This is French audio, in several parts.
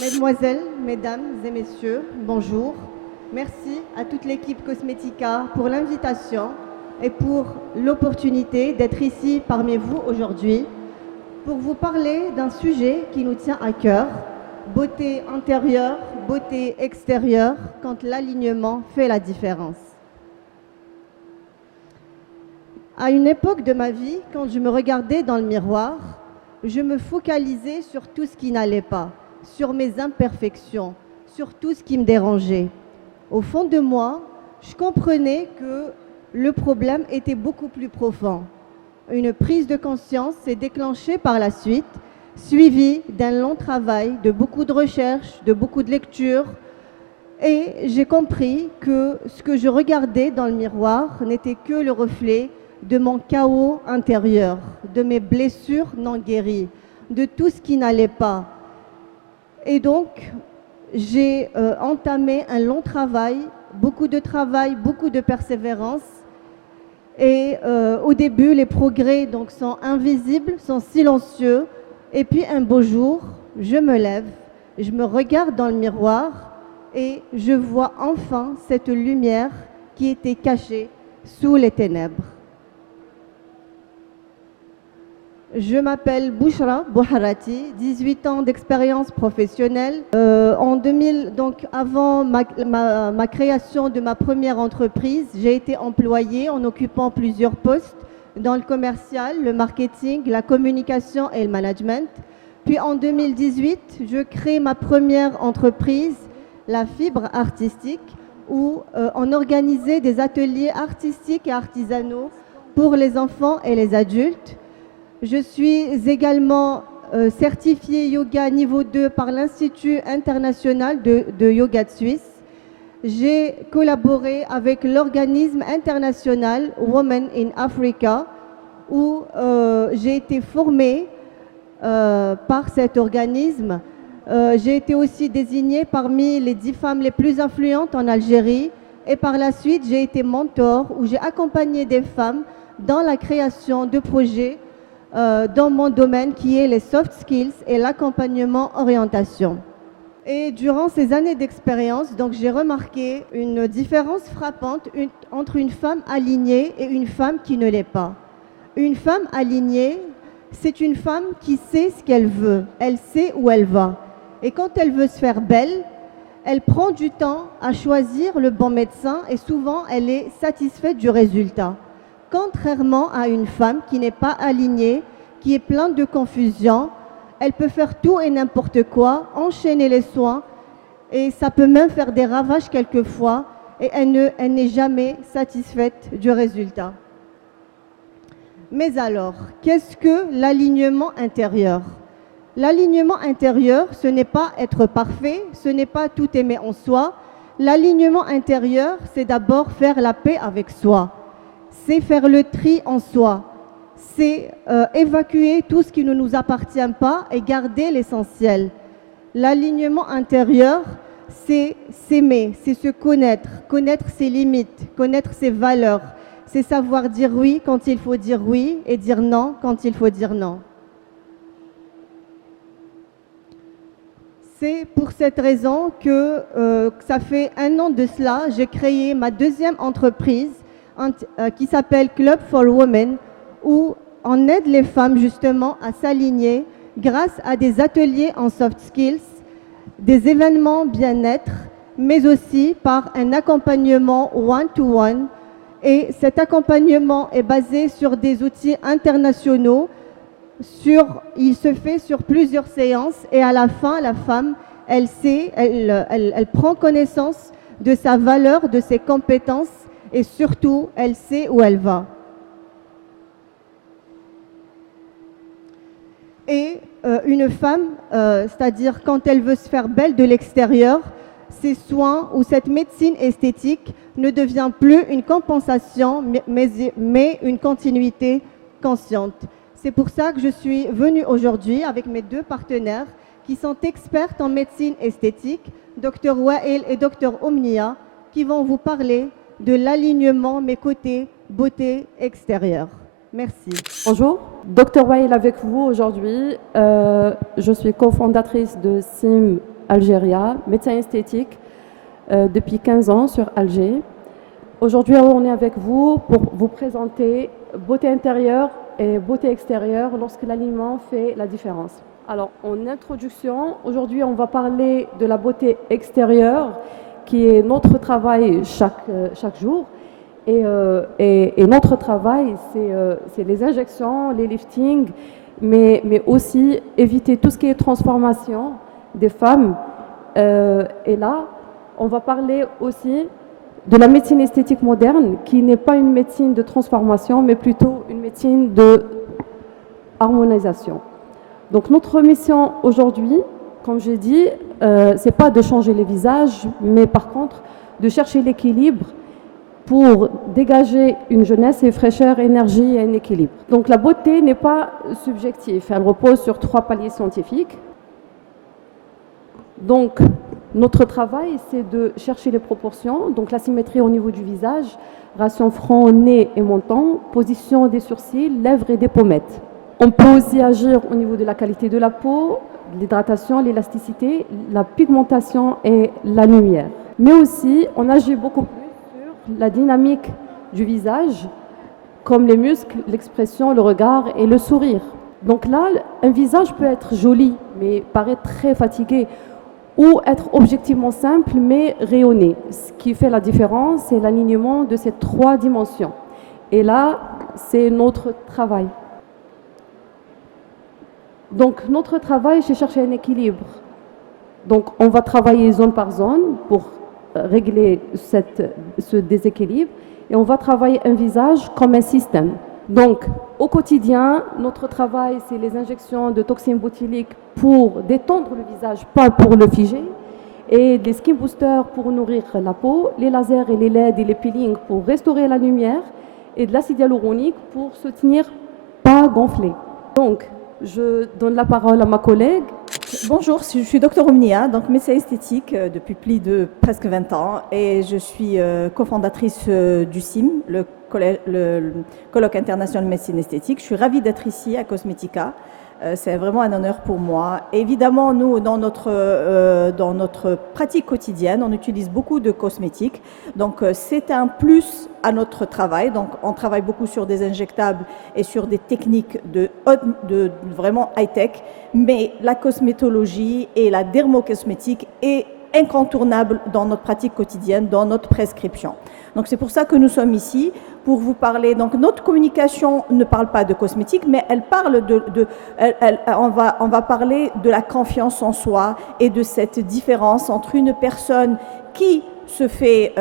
Mesdemoiselles, mesdames et messieurs, bonjour. Merci à toute l'équipe Cosmetica pour l'invitation et pour l'opportunité d'être ici parmi vous aujourd'hui pour vous parler d'un sujet qui nous tient à cœur, beauté intérieure, beauté extérieure, quand l'alignement fait la différence. À une époque de ma vie, quand je me regardais dans le miroir, je me focalisais sur tout ce qui n'allait pas, sur mes imperfections, sur tout ce qui me dérangeait. Au fond de moi, je comprenais que le problème était beaucoup plus profond. Une prise de conscience s'est déclenchée par la suite, suivie d'un long travail, de beaucoup de recherches, de beaucoup de lectures. Et j'ai compris que ce que je regardais dans le miroir n'était que le reflet de mon chaos intérieur, de mes blessures non guéries, de tout ce qui n'allait pas. Et donc, j'ai entamé un long travail, beaucoup de persévérance. Et au début, les progrès donc, sont invisibles, sont silencieux. Et puis un beau jour, je me lève, je me regarde dans le miroir et je vois enfin cette lumière qui était cachée sous les ténèbres. Je m'appelle Bouchra Bouharati, 18 ans d'expérience professionnelle. En 2000, donc avant ma création de ma première entreprise, j'ai été employée en occupant plusieurs postes dans le commercial, le marketing, la communication et le management. Puis en 2018, je crée ma première entreprise, la Fibre Artistique, où on organisait des ateliers artistiques et artisanaux pour les enfants et les adultes. Je suis également certifiée yoga niveau 2 par l'Institut international de yoga de Suisse. J'ai collaboré avec l'organisme international Women in Africa où j'ai été formée par cet organisme. J'ai été aussi désignée parmi les 10 femmes les plus influentes en Algérie et par la suite j'ai été mentor où j'ai accompagné des femmes dans la création de projets dans mon domaine qui est les soft skills et l'accompagnement orientation. Et durant ces années d'expérience, donc j'ai remarqué une différence frappante entre une femme alignée et une femme qui ne l'est pas. Une femme alignée, c'est une femme qui sait ce qu'elle veut, elle sait où elle va. Et quand elle veut se faire belle, elle prend du temps à choisir le bon médecin et souvent elle est satisfaite du résultat. Contrairement à une femme qui n'est pas alignée, qui est pleine de confusion, elle peut faire tout et n'importe quoi, enchaîner les soins et ça peut même faire des ravages quelquefois et elle n'est jamais satisfaite du résultat. Mais alors, qu'est-ce que l'alignement intérieur? L'alignement intérieur, ce n'est pas être parfait, ce n'est pas tout aimer en soi. L'alignement intérieur, c'est d'abord faire la paix avec soi. C'est faire le tri en soi, c'est évacuer tout ce qui ne nous appartient pas et garder l'essentiel. L'alignement intérieur, c'est s'aimer, c'est se connaître, connaître ses limites, connaître ses valeurs, c'est savoir dire oui quand il faut dire oui et dire non quand il faut dire non. C'est pour cette raison que ça fait 1 an de cela, j'ai créé ma deuxième entreprise qui s'appelle Club for Women, où on aide les femmes justement à s'aligner grâce à des ateliers en soft skills, des événements bien-être, mais aussi par un accompagnement one-to-one. Et cet accompagnement est basé sur des outils internationaux. Il se fait sur plusieurs séances et à la fin, la femme, elle prend connaissance de sa valeur, de ses compétences et surtout, elle sait où elle va. Et une femme, c'est-à-dire quand elle veut se faire belle de l'extérieur, ces soins ou cette médecine esthétique ne devient plus une compensation, mais une continuité consciente. C'est pour ça que je suis venue aujourd'hui avec mes 2 partenaires qui sont expertes en médecine esthétique, Dr Wael et Dr Omnia, qui vont vous parler de l'alignement, mes côtés beauté extérieure. Merci. Bonjour, Dr Wael avec vous aujourd'hui. Je suis cofondatrice de SIM Algéria, médecin esthétique depuis 15 ans sur Alger. Aujourd'hui, on est avec vous pour vous présenter beauté intérieure et beauté extérieure lorsque l'aliment fait la différence. Alors, en introduction, aujourd'hui, on va parler de la beauté extérieure qui est notre travail chaque jour. Et notre travail, c'est les injections, les liftings, mais aussi éviter tout ce qui est transformation des femmes. Et là, on va parler aussi de la médecine esthétique moderne, qui n'est pas une médecine de transformation, mais plutôt une médecine de harmonisation. Donc notre mission aujourd'hui, comme j'ai dit, c'est pas de changer les visages, mais par contre de chercher l'équilibre pour dégager une jeunesse et fraîcheur, énergie et un équilibre. Donc la beauté n'est pas subjective, elle repose sur 3 paliers scientifiques. Donc notre travail, c'est de chercher les proportions, donc la symétrie au niveau du visage, ratio front, nez et menton, position des sourcils, lèvres et des pommettes. On peut aussi agir au niveau de la qualité de la peau, l'hydratation, l'élasticité, la pigmentation et la lumière. Mais aussi, on agit beaucoup plus la dynamique du visage, comme les muscles, l'expression, le regard et le sourire. Donc là, un visage peut être joli, mais paraître très fatigué, ou être objectivement simple, mais rayonné. Ce qui fait la différence, c'est l'alignement de ces 3 dimensions. Et là, c'est notre travail. Donc notre travail, c'est chercher un équilibre. Donc on va travailler zone par zone pour régler ce déséquilibre et on va travailler un visage comme un système. Donc au quotidien, notre travail, c'est les injections de toxines botuliques pour détendre le visage, pas pour le figer, et des skin boosters pour nourrir la peau, les lasers et les LED et les peelings pour restaurer la lumière et de l'acide hyaluronique pour se tenir pas gonflé. Donc je donne la parole à ma collègue. Bonjour, je suis Dr Omnia, donc médecin esthétique depuis plus de presque 20 ans et je suis cofondatrice du CIM, le colloque international de médecine esthétique. Je suis ravie d'être ici à Cosmetica. C'est vraiment un honneur pour moi. Évidemment, nous, dans notre pratique quotidienne, on utilise beaucoup de cosmétiques. Donc, c'est un plus à notre travail. Donc, on travaille beaucoup sur des injectables et sur des techniques de vraiment high-tech. Mais la cosmétologie et la dermocosmétique est incontournable dans notre pratique quotidienne, dans notre prescription. Donc c'est pour ça que nous sommes ici, pour vous parler. Donc notre communication ne parle pas de cosmétique, mais elle parle on va parler de la confiance en soi et de cette différence entre une personne qui se fait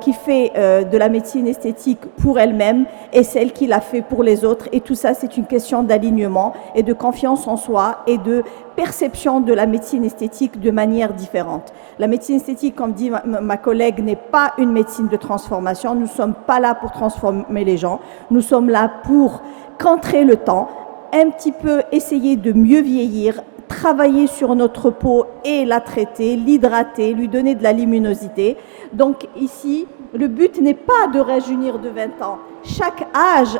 qui fait de la médecine esthétique pour elle-même et celle qui l'a fait pour les autres. Et tout ça, c'est une question d'alignement et de confiance en soi et de perception de la médecine esthétique de manière différente. La médecine esthétique, comme dit ma collègue, n'est pas une médecine de transformation. Nous ne sommes pas là pour transformer les gens. Nous sommes là pour contrer le temps, un petit peu essayer de mieux vieillir, travailler sur notre peau et la traiter, l'hydrater, lui donner de la luminosité. Donc ici, le but n'est pas de rajeunir de 20 ans. Chaque âge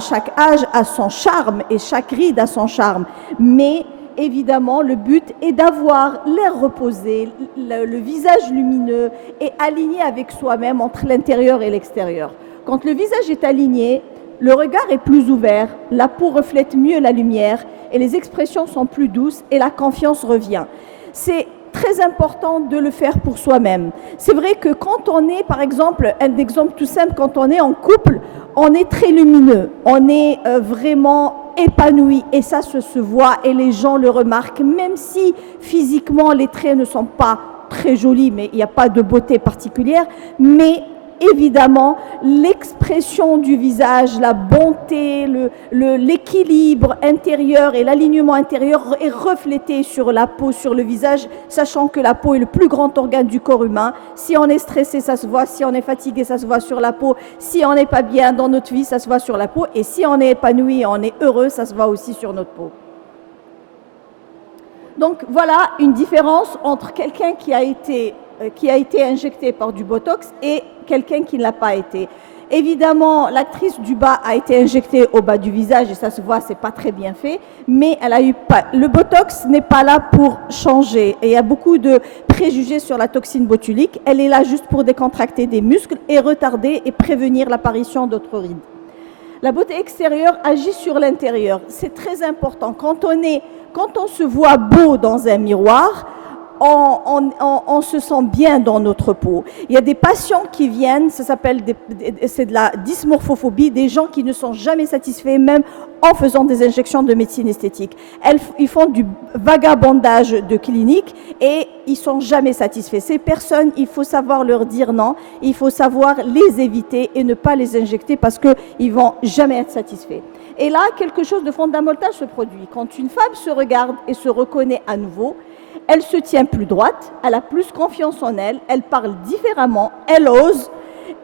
chaque âge a son charme et chaque ride a son charme. Mais évidemment, le but est d'avoir l'air reposé, le visage lumineux et aligné avec soi-même entre l'intérieur et l'extérieur. Quand le visage est aligné, le regard est plus ouvert, la peau reflète mieux la lumière et les expressions sont plus douces et la confiance revient. C'est très important de le faire pour soi-même. C'est vrai que quand on est, par exemple, un exemple tout simple, quand on est en couple, on est très lumineux, on est vraiment épanoui et ça se voit et les gens le remarquent, même si physiquement les traits ne sont pas très jolis, mais il n'y a pas de beauté particulière, mais évidemment, l'expression du visage, la bonté, l'équilibre intérieur et l'alignement intérieur est reflété sur la peau, sur le visage, sachant que la peau est le plus grand organe du corps humain. Si on est stressé, ça se voit. Si on est fatigué, ça se voit sur la peau. Si on n'est pas bien dans notre vie, ça se voit sur la peau. Et si on est épanoui, on est heureux, ça se voit aussi sur notre peau. Donc voilà une différence entre quelqu'un qui a été injecté par du Botox et quelqu'un qui ne l'a pas été. Évidemment, l'actrice du bas a été injectée au bas du visage et ça se voit, c'est pas très bien fait, mais elle a eu pas. Le Botox n'est pas là pour changer et il y a beaucoup de préjugés sur la toxine botulique. Elle est là juste pour décontracter des muscles et retarder et prévenir l'apparition d'autres rides. La beauté extérieure agit sur l'intérieur. C'est très important. Quand on se voit beau dans un miroir, on se sent bien dans notre peau. Il y a des patients qui viennent, c'est de la dysmorphophobie, des gens qui ne sont jamais satisfaits, même en faisant des injections de médecine esthétique. Ils font du vagabondage de clinique et ils ne sont jamais satisfaits. Ces personnes, il faut savoir leur dire non, il faut savoir les éviter et ne pas les injecter parce qu'ils ne vont jamais être satisfaits. Et là, quelque chose de fondamental se produit. Quand une femme se regarde et se reconnaît à nouveau, elle se tient plus droite, elle a plus confiance en elle, elle parle différemment, elle ose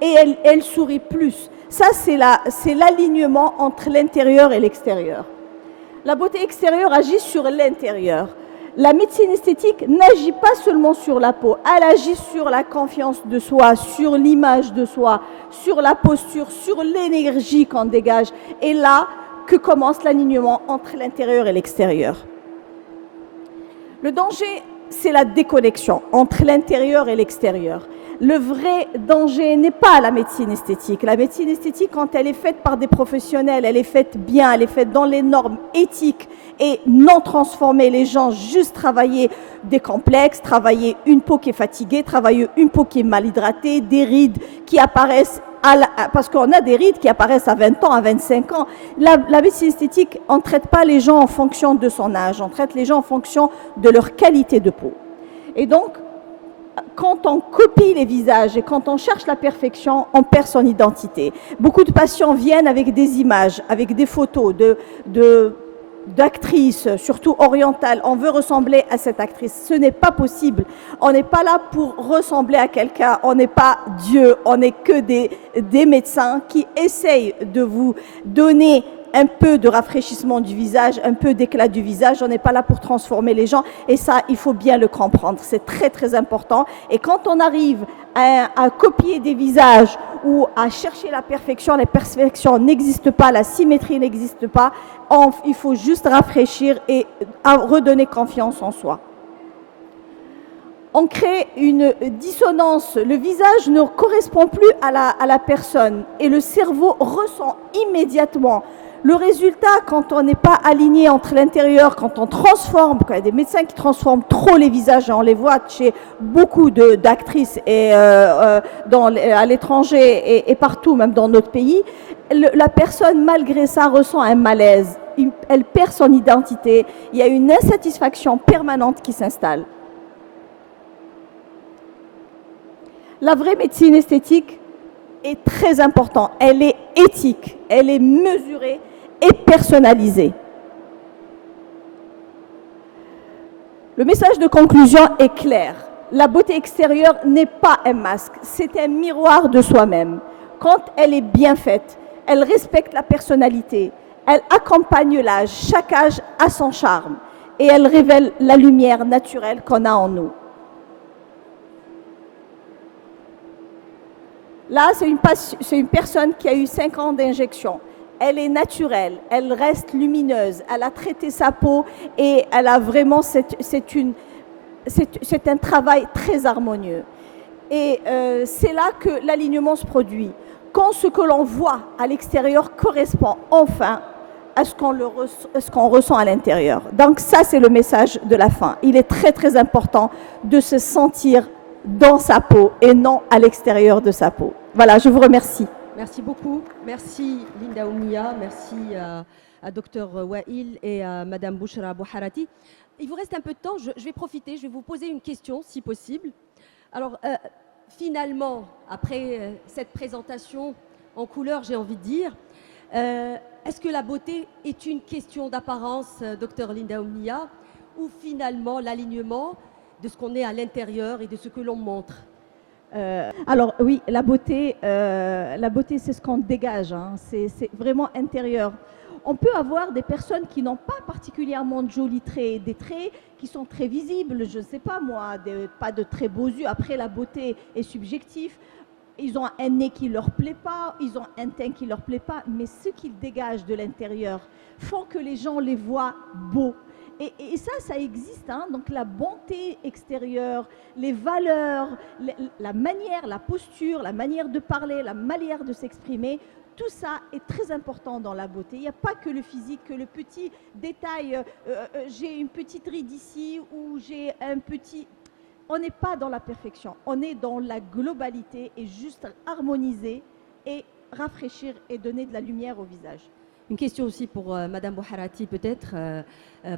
et elle sourit plus. Ça, c'est l'alignement entre l'intérieur et l'extérieur. La beauté extérieure agit sur l'intérieur. La médecine esthétique n'agit pas seulement sur la peau, elle agit sur la confiance de soi, sur l'image de soi, sur la posture, sur l'énergie qu'on dégage. Et là que commence l'alignement entre l'intérieur et l'extérieur. Le danger, c'est la déconnexion entre l'intérieur et l'extérieur. Le vrai danger n'est pas la médecine esthétique. La médecine esthétique, quand elle est faite par des professionnels, elle est faite bien, elle est faite dans les normes éthiques et non transformer les gens, juste travailler des complexes, travailler une peau qui est fatiguée, travailler une peau qui est mal hydratée, des rides qui apparaissent parce qu'on a des rides qui apparaissent à 20 ans, à 25 ans. La médecine esthétique, on ne traite pas les gens en fonction de son âge, on traite les gens en fonction de leur qualité de peau. Et donc, quand on copie les visages et quand on cherche la perfection, on perd son identité. Beaucoup de patients viennent avec des images, avec des photos d'actrices, surtout orientales. On veut ressembler à cette actrice. Ce n'est pas possible. On n'est pas là pour ressembler à quelqu'un. On n'est pas Dieu. On n'est que des médecins qui essayent de vous donner un peu de rafraîchissement du visage, un peu d'éclat du visage. On n'est pas là pour transformer les gens. Et ça, il faut bien le comprendre. C'est très, très important. Et quand on arrive à copier des visages ou à chercher la perfection n'existe pas, la symétrie n'existe pas. Il faut juste rafraîchir et redonner confiance en soi. On crée une dissonance. Le visage ne correspond plus à la personne et le cerveau ressent immédiatement. Le résultat, quand on n'est pas aligné entre l'intérieur, quand on transforme, quand il y a des médecins qui transforment trop les visages, on les voit chez beaucoup d'actrices à l'étranger et partout, même dans notre pays, la personne, malgré ça, ressent un malaise. Elle perd son identité. Il y a une insatisfaction permanente qui s'installe. La vraie médecine esthétique est très importante. Elle est éthique, elle est mesurée et personnalisée. Le message de conclusion est clair. La beauté extérieure n'est pas un masque, c'est un miroir de soi-même. Quand elle est bien faite, elle respecte la personnalité, elle accompagne l'âge, chaque âge a son charme et elle révèle la lumière naturelle qu'on a en nous. Là, c'est une personne qui a eu 5 ans d'injection. Elle est naturelle, elle reste lumineuse, elle a traité sa peau et elle a vraiment, c'est un travail très harmonieux. Et c'est là que l'alignement se produit. Quand ce que l'on voit à l'extérieur correspond enfin à ce qu'on ressent à l'intérieur. Donc ça, c'est le message de la fin. Il est très très important de se sentir dans sa peau et non à l'extérieur de sa peau. Voilà, je vous remercie. Merci beaucoup. Merci Linda Oumnia, merci à Dr Wael et à Madame Bouchra Bouharati. Il vous reste un peu de temps, je vais profiter, je vais vous poser une question si possible. Alors finalement, après cette présentation en couleur, j'ai envie de dire, est-ce que la beauté est une question d'apparence, Dr Linda Oumnia, ou finalement l'alignement de ce qu'on est à l'intérieur et de ce que l'on montre? Alors oui, la beauté c'est ce qu'on dégage, hein. C'est vraiment intérieur. On peut avoir des personnes qui n'ont pas particulièrement de jolis traits, des traits qui sont très visibles, je ne sais pas moi, pas de très beaux yeux. Après, la beauté est subjective. ils ont un nez qui leur plaît pas, ils ont un teint qui leur plaît pas, mais ce qu'ils dégagent de l'intérieur font que les gens les voient beaux. Et ça existe, hein. Donc la bonté extérieure, les valeurs, la manière, la posture, la manière de parler, la manière de s'exprimer, tout ça est très important dans la beauté. Il n'y a pas que le physique, que le petit détail, j'ai une petite ride ici ou j'ai un petit... On n'est pas dans la perfection, on est dans la globalité et juste harmoniser et rafraîchir et donner de la lumière au visage. Une question aussi pour Madame Bouharati, peut-être,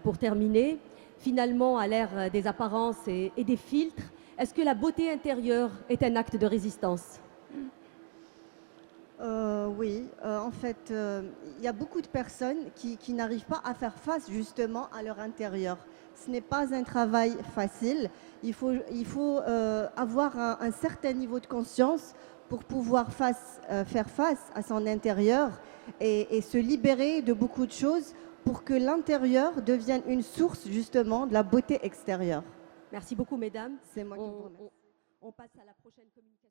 pour terminer. Finalement, à l'ère des apparences et des filtres, est-ce que la beauté intérieure est un acte de résistance? Oui, en fait, il y a beaucoup de personnes qui n'arrivent pas à faire face justement à leur intérieur. Ce n'est pas un travail facile. Il faut avoir un certain niveau de conscience pour pouvoir faire face à son intérieur et se libérer de beaucoup de choses pour que l'intérieur devienne une source justement de la beauté extérieure. Merci beaucoup, mesdames. C'est moi qui vous remercie. On passe à la prochaine communication.